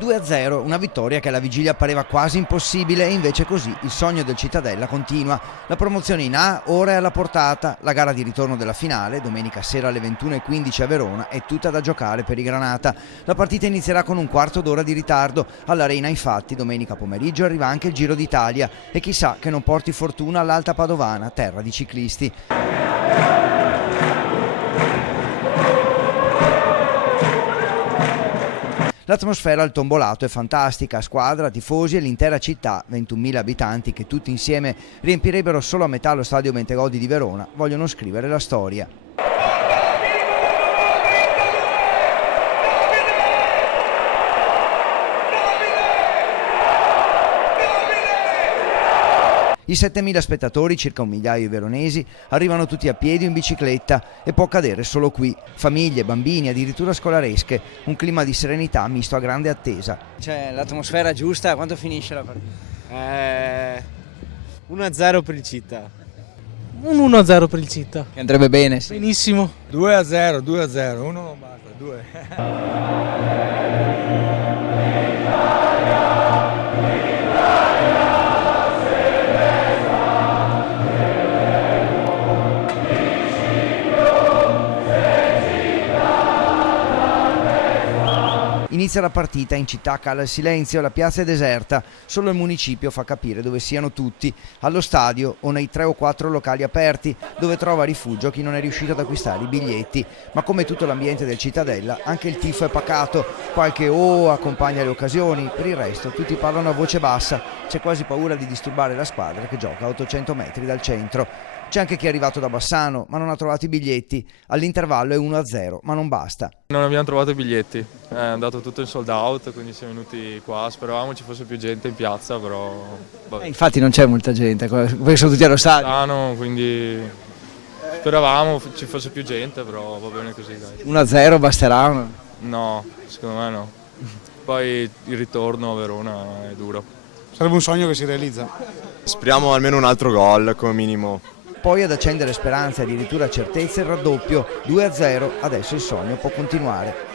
2-0, una vittoria che alla vigilia pareva quasi impossibile e invece così il sogno del Cittadella continua. La promozione in A ora è alla portata, la gara di ritorno della finale, domenica sera alle 21:15 a Verona, è tutta da giocare per i Granata. La partita inizierà con un quarto d'ora di ritardo, all'Arena infatti domenica pomeriggio arriva anche il Giro d'Italia e chissà che non porti fortuna all'Alta Padovana, terra di ciclisti. L'atmosfera al Tombolato è fantastica, squadra, tifosi e l'intera città, 21.000 abitanti che tutti insieme riempirebbero solo a metà lo stadio Bentegodi di Verona, vogliono scrivere la storia. I 7.000 spettatori, circa 1 migliaio di veronesi, arrivano tutti a piedi o in bicicletta e può accadere solo qui. Famiglie, bambini, addirittura scolaresche, un clima di serenità misto a grande attesa. C'è l'atmosfera giusta, quanto finisce la partita? 1-0 per il Città. Un 1-0 per il Città. Che andrebbe bene, sì. Benissimo. 2-0, uno non basta, 2. Inizia la partita, in città cala il silenzio, la piazza è deserta, solo il municipio fa capire dove siano tutti, allo stadio o nei 3 o 4 locali aperti, dove trova rifugio chi non è riuscito ad acquistare i biglietti. Ma come tutto l'ambiente del Cittadella, anche il tifo è pacato, qualche accompagna le occasioni, per il resto tutti parlano a voce bassa, c'è quasi paura di disturbare la squadra che gioca a 800 metri dal centro. C'è anche chi è arrivato da Bassano ma non ha trovato i biglietti, all'intervallo è 1-0 ma non basta. Non abbiamo trovato i biglietti, è andato tutto in sold out, quindi siamo venuti qua, speravamo ci fosse più gente in piazza, però... Infatti non c'è molta gente, perché sono tutti allo stadio. Quindi speravamo ci fosse più gente, però va bene così. Dai. 1-0 basterà? No, secondo me no. Poi il ritorno a Verona è duro. Sarebbe un sogno che si realizza. Speriamo almeno un altro gol come minimo. Poi ad accendere speranze e addirittura certezze il raddoppio, 2-0, adesso il sogno può continuare.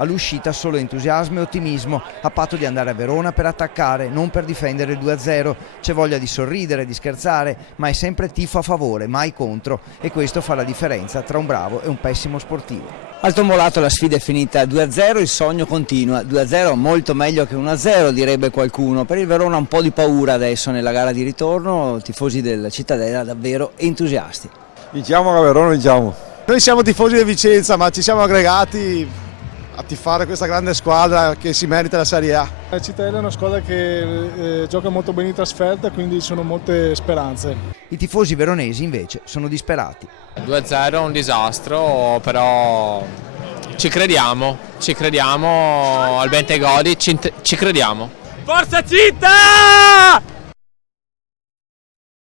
All'uscita solo entusiasmo e ottimismo, a patto di andare a Verona per attaccare, non per difendere il 2-0. C'è voglia di sorridere, di scherzare, ma è sempre tifo a favore, mai contro, e questo fa la differenza tra un bravo e un pessimo sportivo. Al Tombolato la sfida è finita 2-0, il sogno continua. 2-0 molto meglio che 1-0, direbbe qualcuno. Per il Verona un po' di paura adesso nella gara di ritorno, tifosi del Cittadella davvero entusiasti. Vinciamo a Verona, vinciamo. Noi siamo tifosi del Vicenza, ma ci siamo aggregati a tifare questa grande squadra che si merita la Serie A. La Cittadella è una squadra che gioca molto bene in trasferta, quindi ci sono molte speranze. I tifosi veronesi invece sono disperati. 2-0 è un disastro, però ci crediamo al Bentegodi, ci crediamo. Forza Città!